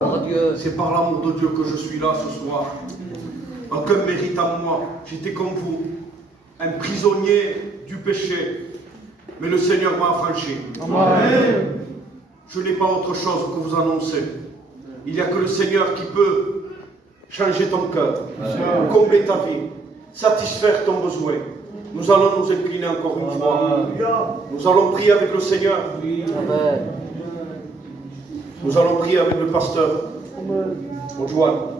C'est par l'amour de Dieu que je suis là ce soir. Aucun mérite à moi. J'étais comme vous, un prisonnier du péché. Mais le Seigneur m'a affranchi. Amen. Je n'ai pas autre chose que vous annoncer. Il n'y a que le Seigneur qui peut changer ton cœur, combler ta vie, satisfaire ton besoin. Nous allons nous incliner encore une fois. Nous allons prier avec le Seigneur. Nous allons prier avec le pasteur. Bonjour.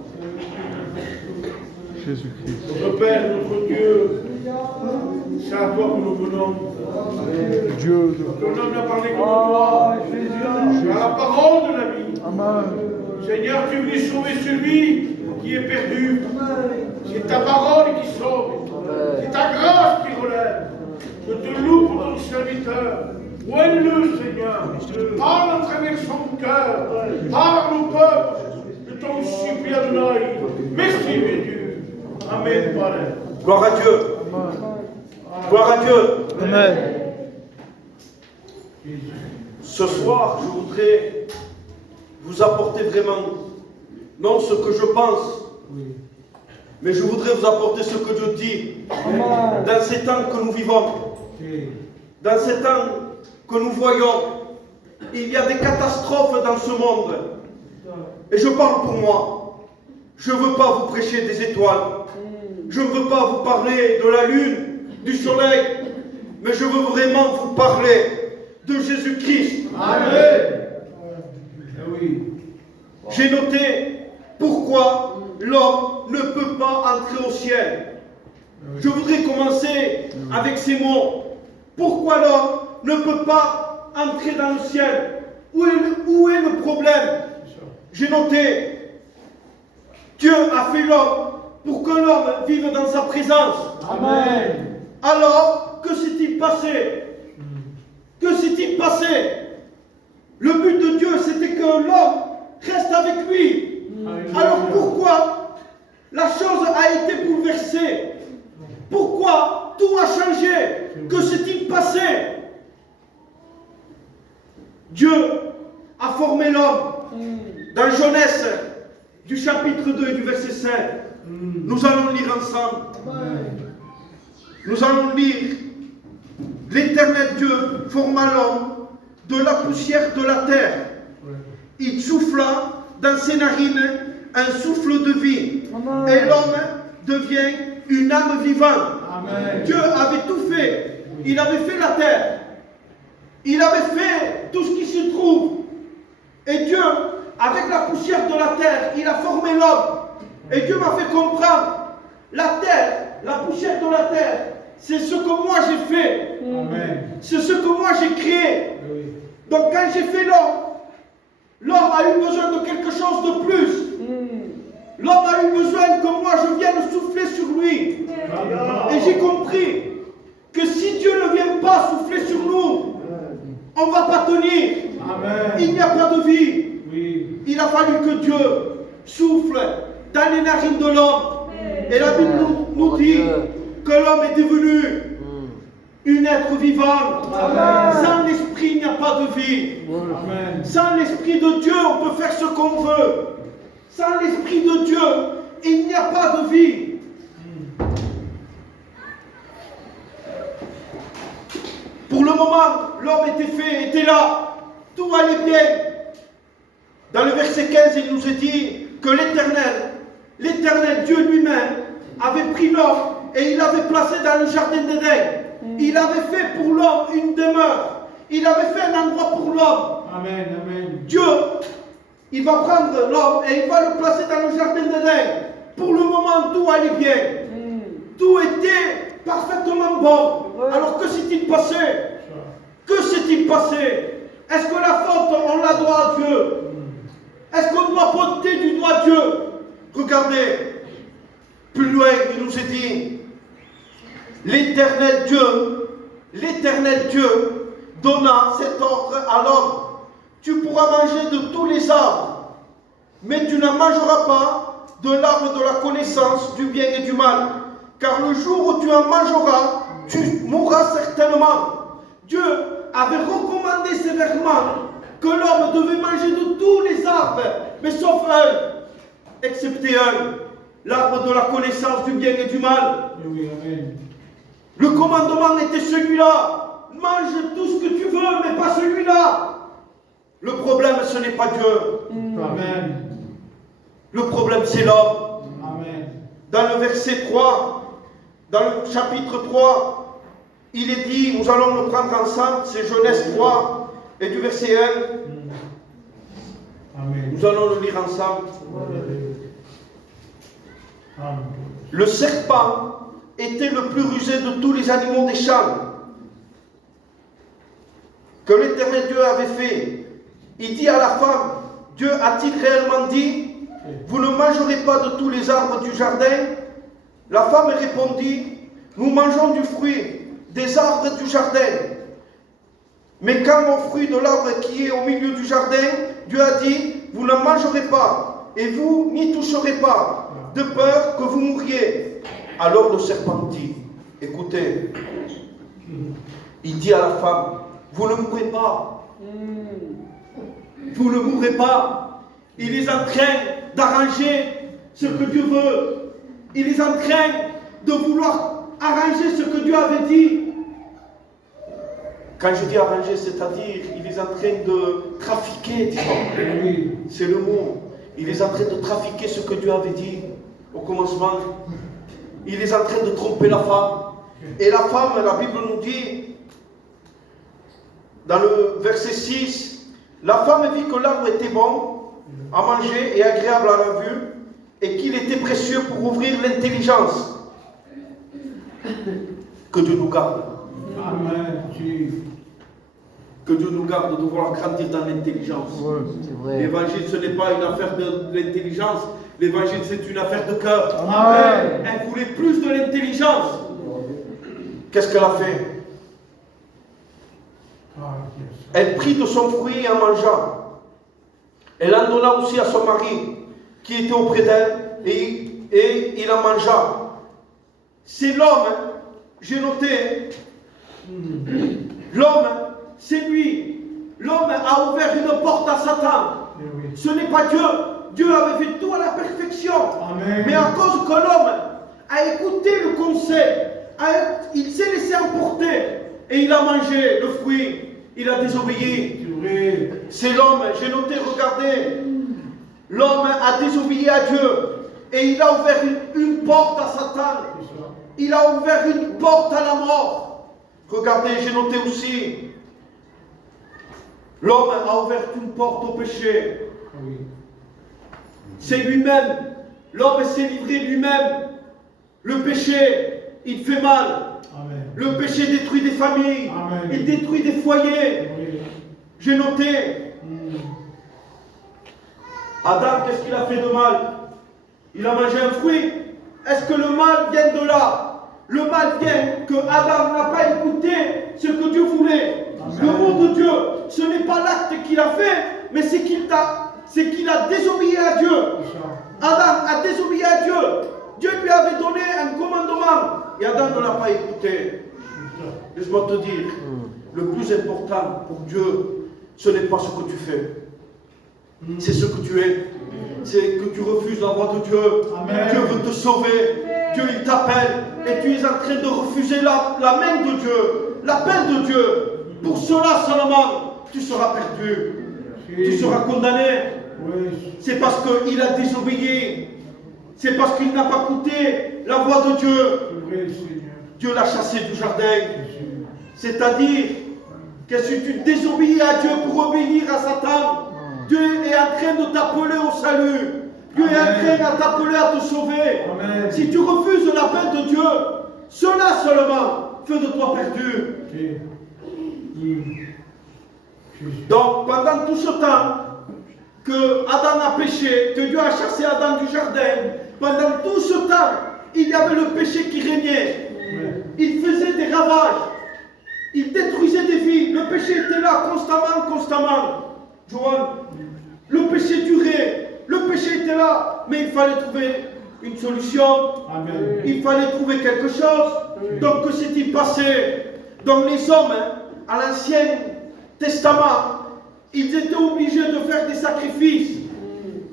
Jésus-Christ. Notre Père, notre Dieu, c'est à toi que nous venons. Dieu. Ton homme n'a parlé que de toi. Tu as la parole de la vie. Amen. Seigneur, tu es venu sauver celui qui est perdu. C'est ta parole qui sauve. C'est ta grâce qui relève. Je te loue pour ton serviteur. Ouvre-le, Seigneur. Parle à travers son cœur. Parle au peuple. Je t'en supplie, Adonai. Merci, mes Dieu. Amen, Père. Gloire à Dieu. Gloire à Dieu. Amen. Ce soir, je voudrais vous apporter vraiment, non ce que je pense, mais je voudrais vous apporter ce que Dieu dit. Dans ces temps que nous vivons, dans ces temps que nous voyons, il y a des catastrophes dans ce monde. Et je parle pour moi. Je ne veux pas vous prêcher des étoiles. Je ne veux pas vous parler de la lune, du soleil, mais je veux vraiment vous parler de Jésus-Christ. Amen. J'ai noté pourquoi l'homme ne peut pas entrer au ciel. Je voudrais commencer avec ces mots. Pourquoi l'homme ne peut pas entrer dans le ciel? Où est le problème? J'ai noté, Dieu a fait l'homme pour que l'homme vive dans sa présence. Amen. Alors, que s'est-il passé? Que s'est-il passé? Le but de Dieu, c'était que l'homme reste avec lui. Alors pourquoi la chose a été bouleversée? Pourquoi tout a changé? Que s'est-il passé? Dieu a formé l'homme. Dans Genèse, du chapitre 2, du verset 5, nous allons lire ensemble. Nous allons lire: l'Éternel Dieu forma l'homme de la poussière de la terre. Il souffla dans ses narines un souffle de vie. Et l'homme devient une âme vivante. Amen. Dieu avait tout fait. Il avait fait la terre. Il avait fait tout ce qui se trouve. Et Dieu, avec la poussière de la terre, il a formé l'homme. Et Dieu m'a fait comprendre, la terre, la poussière de la terre, c'est ce que moi j'ai fait. C'est ce que moi j'ai créé. Donc quand j'ai fait l'homme a eu besoin de quelque chose de plus. L'homme a eu besoin que moi je vienne souffler sur lui. Et j'ai compris que si Dieu ne vient pas souffler sur nous, on ne va pas tenir. Il n'y a pas de vie. Il a fallu que Dieu souffle dans les narines de l'homme. Et la Bible nous dit que l'homme est devenu une être vivant. Sans l'esprit, il n'y a pas de vie. Sans l'esprit de Dieu, on peut faire ce qu'on veut. Sans l'esprit de Dieu, il n'y a pas de vie. Pour le moment, l'homme était là. Tout allait bien. Dans le verset 15, il nous est dit que l'Éternel Dieu lui-même, avait pris l'homme et il l'avait placé dans le jardin d'Éden. Il avait fait pour l'homme une demeure. Il avait fait un endroit pour l'homme. Dieu, il va prendre l'homme et il va le placer dans le jardin d'Éden. Pour le moment, tout allait bien. Tout était parfaitement bon. Alors que s'est-il passé? Que s'est-il passé? Est-ce que la faute, on la doit à Dieu? Est-ce qu'on doit pointer du doigt Dieu? Regardez, plus loin, il nous est dit, l'Éternel Dieu donna cet ordre à l'homme: tu pourras manger de tous les arbres, mais tu n'en mangeras pas de l'arbre de la connaissance du bien et du mal, car le jour où tu en mangeras, tu mourras certainement. Dieu avait recommandé sévèrement que l'homme devait manger de tous les arbres, mais sauf un, excepté un, l'arbre de la connaissance du bien et du mal. Oui, amen. Le commandement était celui-là. Mange tout ce que tu veux, mais pas celui-là. Le problème, ce n'est pas Dieu. Amen. Le problème, c'est l'homme. Amen. Dans le verset 3, dans le chapitre 3, il est dit, nous allons le prendre ensemble, c'est Genèse 3, et du verset 1, Amen. nous allons le lire ensemble. Amen. Le serpent était le plus rusé de tous les animaux des champs que l'Éternel Dieu avait fait. Il dit à la femme, Dieu a-t-il réellement dit, vous ne mangerez pas de tous les arbres du jardin? La femme répondit, nous mangeons du fruit des arbres du jardin. Mais quand au fruit de l'arbre qui est au milieu du jardin, Dieu a dit, vous n'en mangerez pas, et vous n'y toucherez pas, de peur que vous mouriez. Alors le serpent dit, écoutez, il dit à la femme, vous ne mourrez pas. Vous ne mourrez pas. Il est en train d'arranger ce que Dieu veut. Il est en train de vouloir arranger ce que Dieu avait dit. Quand je dis arranger, c'est-à-dire, il est en train de trafiquer, disons. Oui. C'est le mot. Il est en train de trafiquer ce que Dieu avait dit au commencement. Il est en train de tromper la femme. Et la femme, la Bible nous dit, dans le verset 6, la femme vit que l'arbre était bon à manger et agréable à la vue, et qu'il était précieux pour ouvrir l'intelligence. Que Dieu nous garde. Amen. Jésus. Que Dieu nous garde de vouloir grandir dans l'intelligence. L'évangile, ce n'est pas une affaire de l'intelligence. L'évangile, c'est une affaire de cœur. Amen. Elle voulait plus de l'intelligence. Qu'est-ce qu'elle a fait? Elle prit de son fruit et en mangea. Elle en donna aussi à son mari, qui était auprès d'elle, et il en mangea. C'est l'homme, j'ai noté, l'homme, c'est lui. L'homme a ouvert une porte à Satan. Ce n'est pas Dieu. Dieu avait fait tout à la perfection. Amen. Mais à cause que l'homme a écouté le conseil, il s'est laissé emporter et il a mangé le fruit. Il a désobéi. C'est l'homme, j'ai noté, regardez. L'homme a désobéi à Dieu et il a ouvert une porte à Satan. Il a ouvert une porte à la mort. Regardez, j'ai noté aussi. L'homme a ouvert une porte au péché. C'est lui-même. L'homme s'est livré lui-même. Le péché, il fait mal. Amen. Le péché détruit des familles. Amen. Il détruit des foyers. Oui. J'ai noté. Adam, qu'est-ce qu'il a fait de mal? Il a mangé un fruit. Est-ce que le mal vient de là? Le mal vient que Adam n'a pas écouté ce que Dieu voulait. Amen. Le mot de Dieu, ce n'est pas l'acte qu'il a fait, mais c'est qu'il a désobéi à Dieu. Adam a désobéi à Dieu. Dieu lui avait donné un commandement et Adam ne l'a pas écouté. Laisse-moi te dire, le plus important pour Dieu, ce n'est pas ce que tu fais, c'est ce que tu es. C'est que tu refuses la voie de Dieu. Amen. Dieu veut te sauver. Dieu, il t'appelle et tu es en train de refuser la main de Dieu, l'appel de Dieu. Pour cela seulement, tu seras perdu. Tu seras condamné. Oui. C'est parce qu'il a désobéi. C'est parce qu'il n'a pas écouté la voix de Dieu. Dieu l'a chassé du jardin. C'est-à-dire que si tu désobéis à Dieu pour obéir à Satan, Dieu est en train de t'appeler au salut. Dieu est en train de t'appeler à te sauver. Amen. Si tu refuses l'appel de Dieu, cela seulement fait de toi perdu. Donc pendant tout ce temps que Adam a péché, que Dieu a chassé Adam du jardin, pendant tout ce temps, il y avait le péché qui régnait. Il faisait des ravages. Il détruisait des vies. Le péché était là constamment. Joanne, le péché durait. Le péché était là. Mais il fallait trouver une solution. Amen. Il fallait trouver quelque chose. Donc que s'est-il passé? Donc les hommes, à l'Ancien Testament, ils étaient obligés de faire des sacrifices.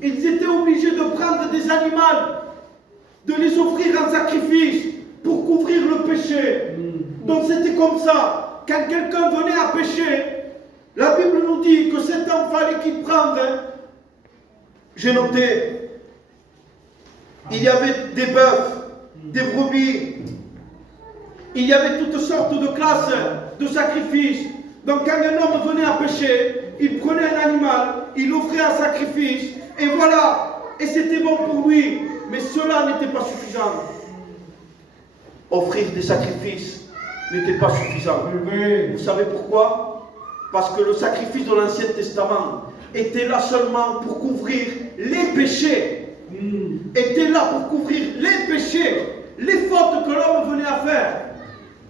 Ils étaient obligés de prendre des animaux, de les offrir en sacrifice pour couvrir le péché. Donc c'était comme ça. Quand quelqu'un venait à pécher, la Bible nous dit que cet homme fallait qu'il prenne. J'ai noté, il y avait des bœufs, des brebis, il y avait toutes sortes de classes de sacrifices. Donc quand un homme venait à pécher, il prenait un animal, il offrait un sacrifice, et voilà, et c'était bon pour lui. Mais cela n'était pas suffisant. Offrir des sacrifices n'était pas suffisant. Vous savez pourquoi? Parce que le sacrifice de l'Ancien Testament était là seulement pour couvrir les péchés. Était là pour couvrir les péchés, les fautes que l'homme venait à faire.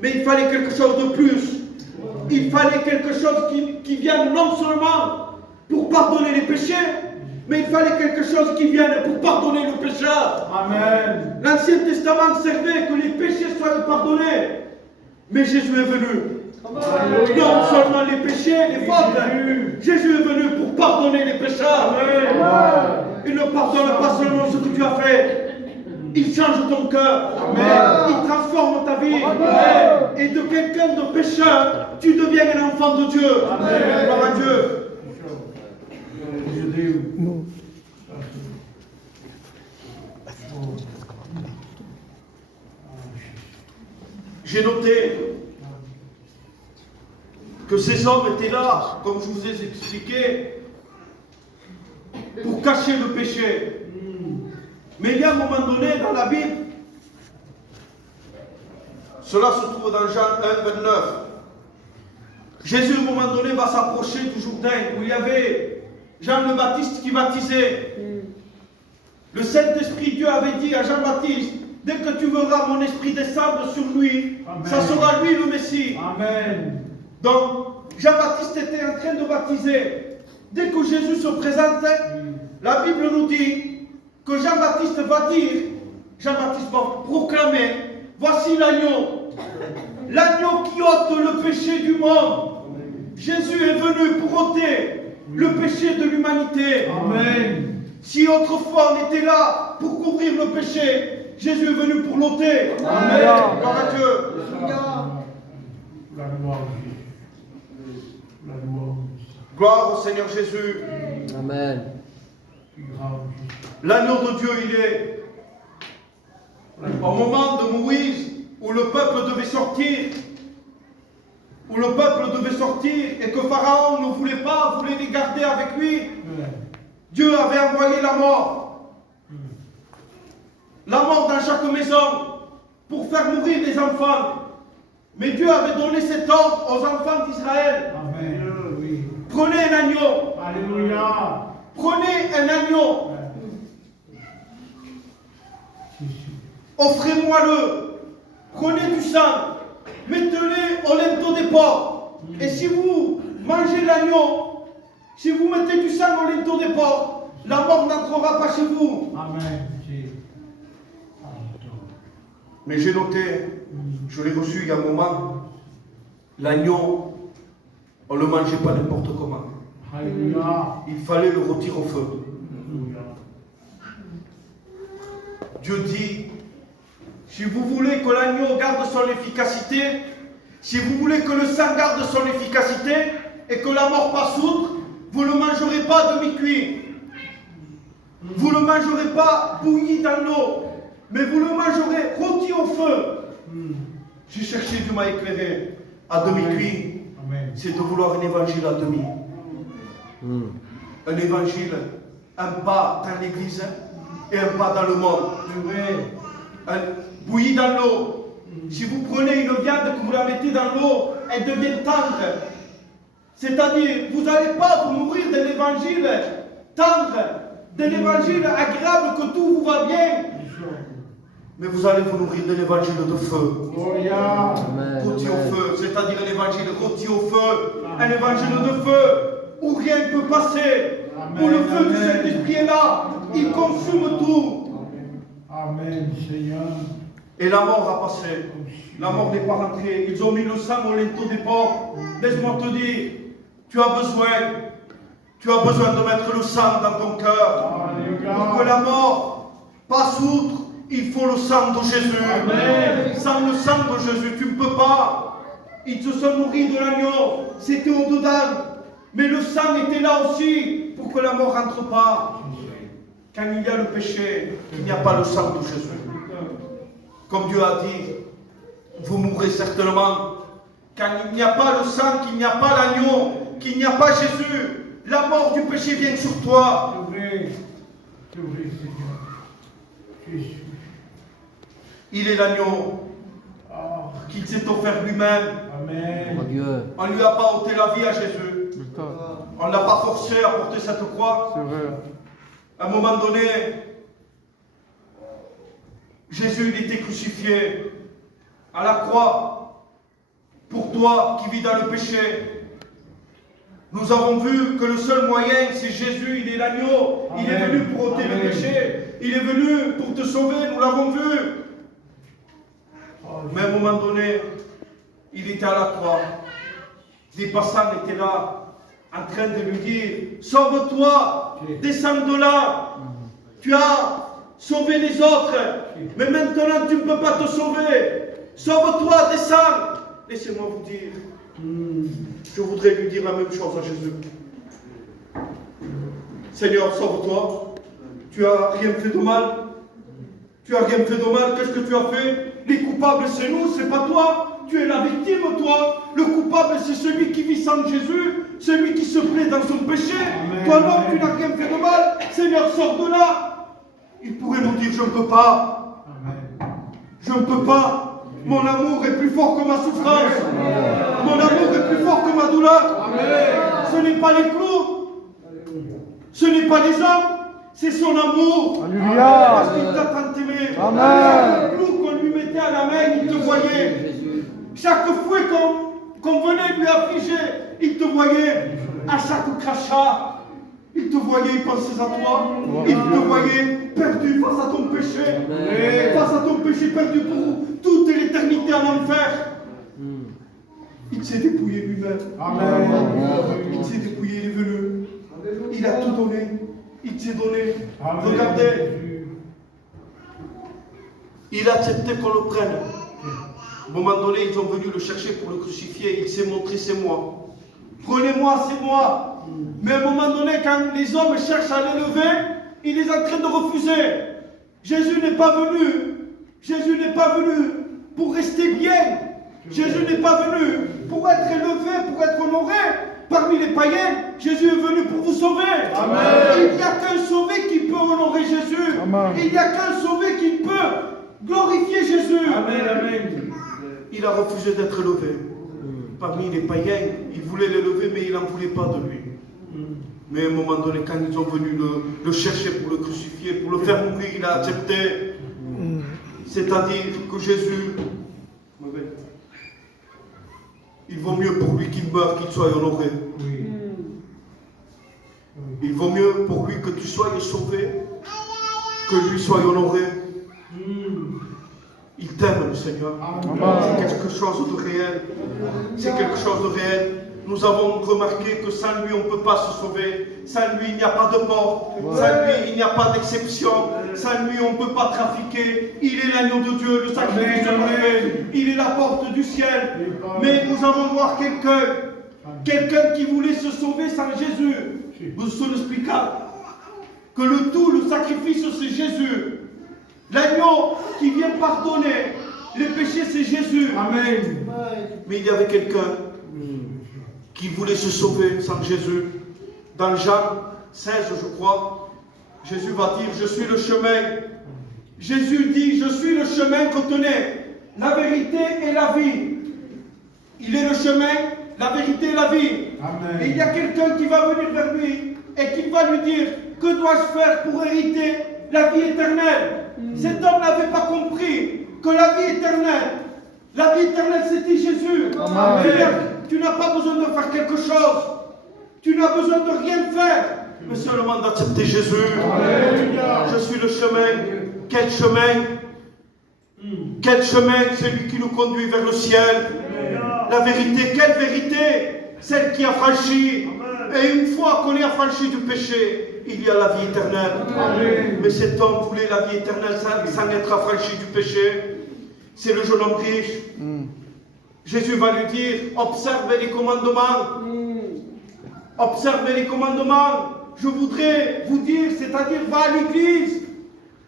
Mais il fallait quelque chose de plus. Il fallait quelque chose qui vienne non seulement pour pardonner les péchés, mais il fallait quelque chose qui vienne pour pardonner le pécheur. Amen. L'Ancien Testament servait que les péchés soient pardonnés. Mais Jésus est venu. Alléluia. Non seulement les péchés, les fautes. Jésus est venu pour pardonner les pécheurs. Amen. Il ne pardonne pas seulement ce que tu as fait. Il change ton cœur. Amen. Il transforme ta vie. Amen. Et de quelqu'un de pécheur, tu deviens un enfant de Dieu. Amen. Gloire à Dieu. J'ai noté que ces hommes étaient là, comme je vous ai expliqué, pour cacher le péché. Mais il y a un moment donné dans la Bible, cela se trouve dans Jean 1, 29. Jésus, à un moment donné, va s'approcher du Jourdain, où il y avait Jean le Baptiste qui baptisait. Le Saint-Esprit, Dieu avait dit à Jean-Baptiste, dès que tu verras mon esprit descendre sur lui, Amen. ça sera lui le Messie. Amen. Donc, Jean-Baptiste était en train de baptiser. Dès que Jésus se présentait, la Bible nous dit que Jean-Baptiste va dire, Jean-Baptiste va proclamer, voici l'agneau, l'agneau qui ôte le péché du monde. Jésus est venu pour ôter le péché de l'humanité. Amen. Si autrefois on était là pour couvrir le péché, Jésus est venu pour l'ôter. Amen. Gloire à Dieu. La gloire au Jésus. La gloire au Jésus. Gloire au Seigneur Jésus. Amen. L'agneau de Dieu, il est au moment de Moïse où le peuple devait sortir, et que Pharaon ne voulait pas, voulait les garder avec lui. Dieu avait envoyé la mort dans chaque maison pour faire mourir les enfants. Mais Dieu avait donné cet ordre aux enfants d'Israël. Amen. Oui. Prenez un agneau. Alléluia. Prenez un agneau. Offrez-moi-le. Prenez du sang. Mettez-le au linteau des porcs. Et si vous mangez l'agneau, si vous mettez du sang au linteau des porcs, la mort n'entrera pas chez vous. Amen. Mais j'ai noté, je l'ai reçu il y a un moment, l'agneau, on ne le mangeait pas n'importe comment. Alléluia. Il fallait le rôtir au feu. Dieu dit, si vous voulez que l'agneau garde son efficacité, si vous voulez que le sang garde son efficacité et que la mort passe outre, vous ne le mangerez pas demi-cuit. Vous ne le mangerez pas bouilli dans l'eau, mais vous le mangerez rôti au feu. J'ai cherché, Dieu m'a éclairé. À demi-cuit, c'est de vouloir un évangile à demi. Un évangile, un pas dans l'église et un pas dans le monde. Bouilli dans l'eau. Si vous prenez une viande que vous la mettez dans l'eau, elle devient tendre. C'est-à-dire, vous n'allez pas vous nourrir de l'évangile tendre, de l'évangile agréable que tout vous va bien. Mais vous allez vous nourrir de l'évangile de feu. Rôti au feu, c'est-à-dire un évangile rôti au feu. Un évangile de feu où rien ne peut passer. Où le feu du Saint-Esprit est là. Il consume tout. Amen, Seigneur. Et la mort a passé. La mort n'est pas rentrée. Ils ont mis le sang au linteau des porcs. Laisse-moi te dire, tu as besoin Tu as besoin de mettre le sang dans ton cœur. Pour que la mort passe outre, il faut le sang de Jésus. Amen. Sans le sang de Jésus, tu ne peux pas. Ils se sont nourris de l'agneau, c'était au-dedans. Mais le sang était là aussi pour que la mort ne rentre pas. Quand il y a le péché, il n'y a pas le sang de Jésus. Comme Dieu a dit, vous mourrez certainement. Quand il n'y a pas le sang, qu'il n'y a pas l'agneau, qu'il n'y a pas Jésus, la mort du péché vient sur toi. C'est vrai, Seigneur. Jésus. Il est l'agneau Ah, qu'il s'est offert lui-même. Amen. On ne lui a pas ôté la vie à Jésus. On ne l'a pas forcé à porter cette croix. C'est vrai. À un moment donné, Jésus il était crucifié à la croix pour toi qui vis dans le péché. Nous avons vu que le seul moyen, c'est Jésus, il est l'agneau. Il est venu pour ôter le péché. Il est venu pour te sauver, nous l'avons vu. Mais à un moment donné, il était à la croix. Des passants étaient là, en train de lui dire, sauve-toi, descends de là. Tu as sauvé les autres, mais maintenant tu ne peux pas te sauver. Sauve-toi, descends. Laissez-moi vous dire, je voudrais lui dire la même chose à Jésus. Seigneur, sauve-toi. Tu n'as rien fait de mal. Tu n'as rien fait de mal. Qu'est-ce que tu as fait? Les coupables, c'est nous, c'est pas toi. Tu es la victime, toi. Le coupable, c'est celui qui vit sans Jésus, celui qui se plaît dans son péché. Amen. Toi, non, tu n'as rien fait de mal. Seigneur, sors de là. Il pourrait nous dire, je ne peux pas. Amen. Je ne peux pas. Mon amour est plus fort que ma souffrance. Mon amour est plus fort que ma douleur. Ce n'est pas les clous. Ce n'est pas les hommes. C'est son amour. Alléluia. Parce qu'il t'a tant aimé. Amen. Le clou qu'on lui mettait à la main, il te voyait. Chaque fouet qu'on venait lui affliger, il te voyait. À chaque crachat, il te voyait, il pensait à toi. Il te voyait perdu face à ton péché. Face à ton péché, perdu pour toute l'éternité en enfer. Il s'est dépouillé lui-même. Amen. Il s'est dépouillé, il est venu. Il a tout donné. Il s'est donné. Amen. Regardez. Il a accepté qu'on le prenne. À un moment donné, ils ont venu le chercher pour le crucifier. Il s'est montré, c'est moi. Prenez-moi, c'est moi. Mais à un moment donné, quand les hommes cherchent à l'élever, il est en train de refuser. Jésus n'est pas venu. Jésus n'est pas venu pour rester bien. Jésus n'est pas venu pour être élevé, pour être honoré parmi les païens. Jésus est venu pour vous sauver. Amen. Il n'y a qu'un sauvé qui peut honorer Jésus. Amen. Il n'y a qu'un sauvé qui peut glorifier Jésus. Amen. Amen. Il a refusé d'être élevé. Parmi les païens, il voulait l'élever, mais il n'en voulait pas de lui. Mais à un moment donné, quand ils ont venu le chercher pour le crucifier, pour le faire mourir, il a accepté. C'est-à-dire que Jésus, il vaut mieux pour lui qu'il meure, qu'il soit honoré. Oui. Il vaut mieux pour lui que tu sois sauvé, que lui soit honoré. Il t'aime, le Seigneur. Amen. C'est quelque chose de réel. C'est quelque chose de réel. Nous avons remarqué que sans lui, on ne peut pas se sauver. Sans lui, il n'y a pas de mort. Sans lui, il n'y a pas d'exception. Sans lui, on ne peut pas trafiquer. Il est l'agneau de Dieu, le sacrifice parfait. Il est la porte du ciel. Mais nous allons voir quelqu'un qui voulait se sauver sans Jésus. Vous sono explicato que le tout, le sacrifice, c'est Jésus. L'agneau qui vient pardonner les péchés, c'est Jésus. Amen. Mais il y avait quelqu'un qui voulait se sauver sans Jésus. Dans Jean 16, je crois, Jésus va dire, je suis le chemin. Jésus dit, je suis le chemin, retenez, la vérité et la vie. Il est le chemin, la vérité et la vie. Amen. Et il y a quelqu'un qui va venir vers lui et qui va lui dire, que dois-je faire pour hériter la vie éternelle? Cet homme n'avait pas compris que la vie éternelle c'était Jésus. Amen. Tu n'as pas besoin de faire quelque chose. Tu n'as besoin de rien faire, mais seulement d'accepter Jésus. Alléluia. Je suis le chemin. Quel chemin? Quel chemin? Celui qui nous conduit vers le ciel. La vérité, quelle vérité? Celle qui a franchi Et une fois qu'on est affranchi du péché, il y a la vie éternelle. Amen. Mais cet homme voulait la vie éternelle sans être affranchi du péché. C'est le jeune homme riche. Jésus va lui dire, observez les commandements. Observez les commandements. Je voudrais vous dire, c'est-à-dire va à l'église,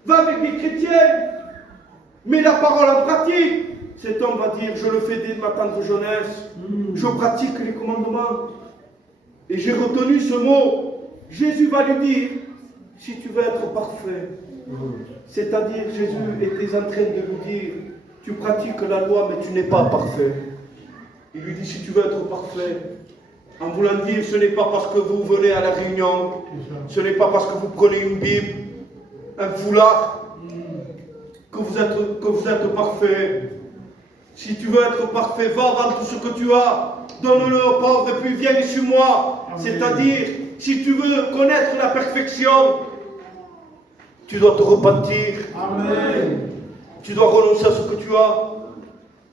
va avec les chrétiens, mets la parole en pratique. Cet homme va dire, je le fais dès ma tendre jeunesse, je pratique les commandements. Et j'ai retenu ce mot. Jésus va lui dire, si tu veux être parfait, c'est-à-dire Jésus était en train de lui dire, tu pratiques la loi mais tu n'es pas parfait. Il lui dit, si tu veux être parfait, en voulant dire, ce n'est pas parce que vous venez à la réunion, ce n'est pas parce que vous prenez une Bible, un foulard, que vous êtes parfait. Si tu veux être parfait, va vendre tout ce que tu as, donne-le aux pauvres et puis viens et suis-moi. C'est-à-dire, si tu veux connaître la perfection, tu dois te repentir. Amen. Tu dois renoncer à ce que tu as.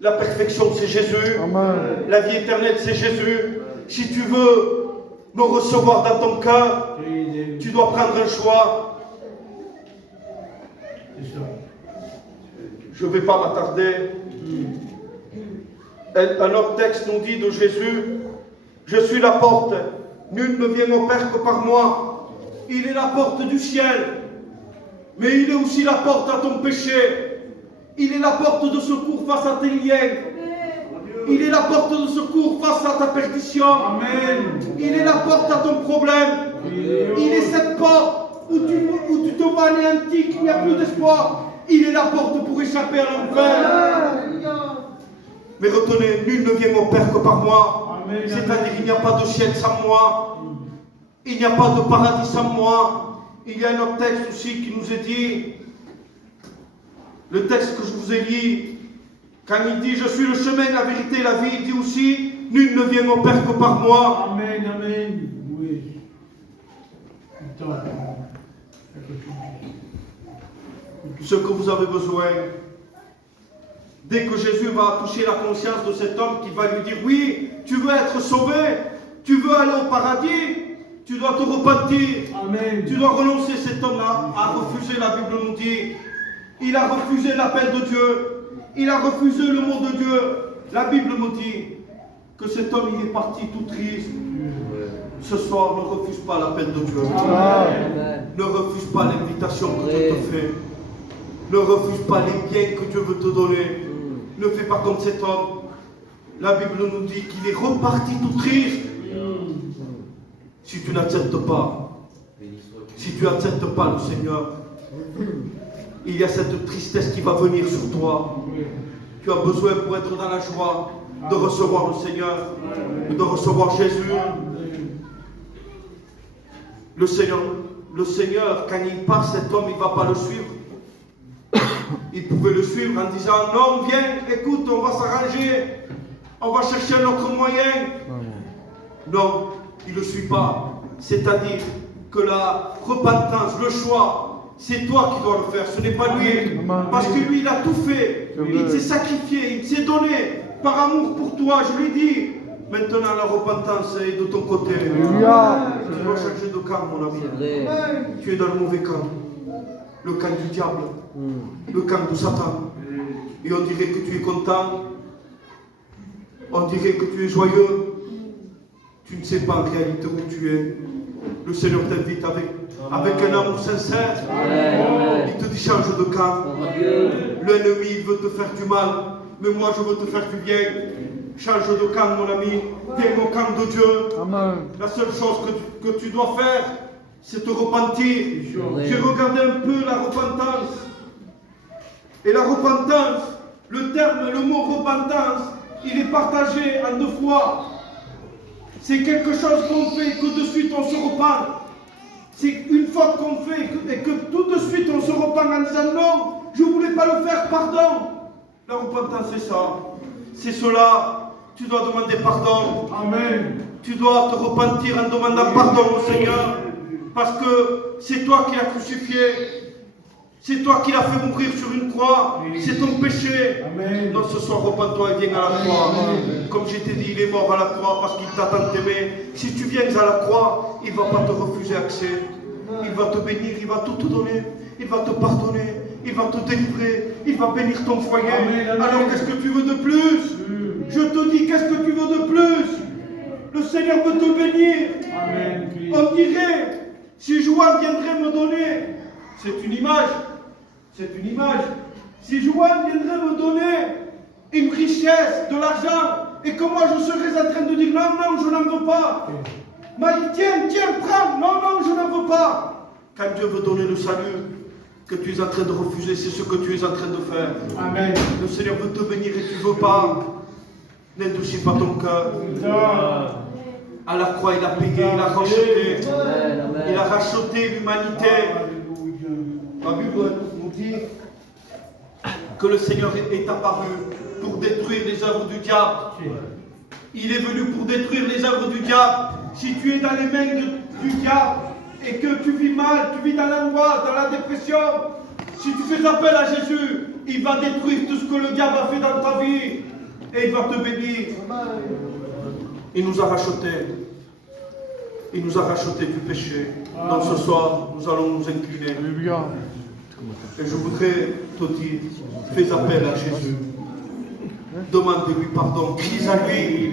La perfection, c'est Jésus. Amen. La vie éternelle, c'est Jésus. Si tu veux me recevoir dans ton cœur, tu dois prendre un choix. C'est ça. Je ne vais pas m'attarder. Un autre texte nous dit de Jésus, je suis la porte, nul ne vient au Père que par moi. Il est la porte du ciel, mais il est aussi la porte à ton péché. Il est la porte de secours face à tes liens. Il est la porte de secours face à ta perdition. Amen. Il est la porte à ton problème. Il est cette porte où tu te vois anéanti, qu'il n'y a plus d'espoir. Il est la porte pour échapper à l'enfer. Mais retenez, nul ne vient au Père que par moi. C'est-à-dire, il n'y a pas de ciel sans moi. Il n'y a pas de paradis sans moi. Il y a un autre texte aussi qui nous est dit, le texte que je vous ai lu, quand il dit, je suis le chemin, la vérité et la vie, il dit aussi, nul ne vient au Père que par moi. Amen, amen. Oui. Putain. Ce que vous avez besoin, dès que Jésus va toucher la conscience de cet homme qui va lui dire, oui, tu veux être sauvé, tu veux aller au paradis, tu dois te repentir. Amen. Tu dois renoncer. Cet homme-là a refusé, la Bible nous dit, il a refusé l'appel de Dieu, il a refusé le mot de Dieu. La Bible nous dit que cet homme, il est parti tout triste. Ce soir, ne refuse pas l'appel de Dieu. Amen. Ne refuse pas l'invitation que Dieu te fait. Ne refuse pas les biens que Dieu veut te donner. Ne fais pas comme cet homme. La Bible nous dit qu'il est reparti tout triste. Si tu n'acceptes pas, si tu n'acceptes pas le Seigneur, il y a cette tristesse qui va venir sur toi. Tu as besoin pour être dans la joie de recevoir le Seigneur, de recevoir Jésus. Le Seigneur, quand il part, cet homme, il ne va pas le suivre. Il pouvait le suivre en disant, non, viens, écoute, on va s'arranger, on va chercher un autre moyen. Non, il ne le suit pas. C'est-à-dire que la repentance, le choix, c'est toi qui dois le faire, ce n'est pas lui. Parce que lui, il a tout fait. Il s'est sacrifié, il s'est donné par amour pour toi. Je lui dis, maintenant la repentance est de ton côté. Tu dois changer de camp, mon ami. Tu es dans le mauvais camp. Le camp du diable. Le camp de Satan. Et on dirait que tu es content. On dirait que tu es joyeux. Tu ne sais pas en réalité où tu es. Le Seigneur t'invite avec un amour sincère. Il te dit change de camp. L'ennemi veut te faire du mal, mais moi je veux te faire du bien. Change de camp, mon ami. Viens au camp de Dieu. Amen. La seule chose que tu dois faire, c'est te repentir. J'ai regardé un peu la repentance. Et la repentance, le mot repentance, il est partagé en deux fois. C'est quelque chose qu'on fait que de suite on se repent. C'est une faute qu'on fait et que tout de suite on se repent en disant non, je ne voulais pas le faire, pardon. La repentance c'est ça. C'est cela. Tu dois demander pardon. Amen. Tu dois te repentir en demandant pardon au Seigneur. Parce que c'est toi qui l'as crucifié. C'est toi qui l'as fait mourir sur une croix. C'est ton péché. Amen. Non, ce soir, repens-toi et viens à la croix. Comme je t'ai dit, il est mort à la croix parce qu'il t'a tant aimé. Si tu viens à la croix, il ne va pas te refuser accès. Il va te bénir, il va tout te donner. Il va te pardonner. Il va te délivrer. Il va bénir ton foyer. Amen, amen. Alors, qu'est-ce que tu veux de plus? Je te dis, qu'est-ce que tu veux de plus? Le Seigneur veut te bénir. Amen. On dirait, si Joanne viendrait me donner, c'est une image. C'est une image. Si Joanne viendrait me donner une richesse, de l'argent, et que moi je serais en train de dire non, non, je n'en veux pas. Mais tiens, prends, non, non, je n'en veux pas. Quand Dieu veut donner le salut, que tu es en train de refuser, c'est ce que tu es en train de faire. Amen. Le Seigneur veut te bénir et tu ne veux pas. N'endurcis pas ton cœur. À la croix, il a payé, il a racheté. Il a racheté l'humanité. La Bible nous dit que le Seigneur est apparu pour détruire les œuvres du diable. Il est venu pour détruire les œuvres du diable. Si tu es dans les mains du diable et que tu vis mal, tu vis dans l'angoisse, dans la dépression, si tu fais appel à Jésus, il va détruire tout ce que le diable a fait dans ta vie et il va te bénir. Il nous a rachetés. Il nous a rachetés du péché. Donc ce soir, nous allons nous incliner. Alléluia. Et je voudrais te dire, fais appel à Jésus. Demande-lui pardon. Crie à lui.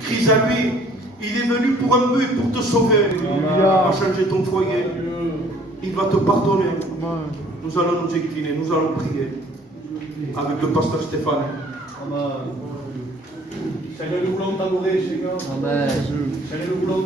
Crie à lui. Il est venu pour un but, pour te sauver. Il va changer ton foyer. Il va te pardonner. Nous allons nous incliner, nous allons prier avec le pasteur Stéphane. Seigneur, nous voulons t'adorer, Seigneur. Amen. Seigneur, nous voulons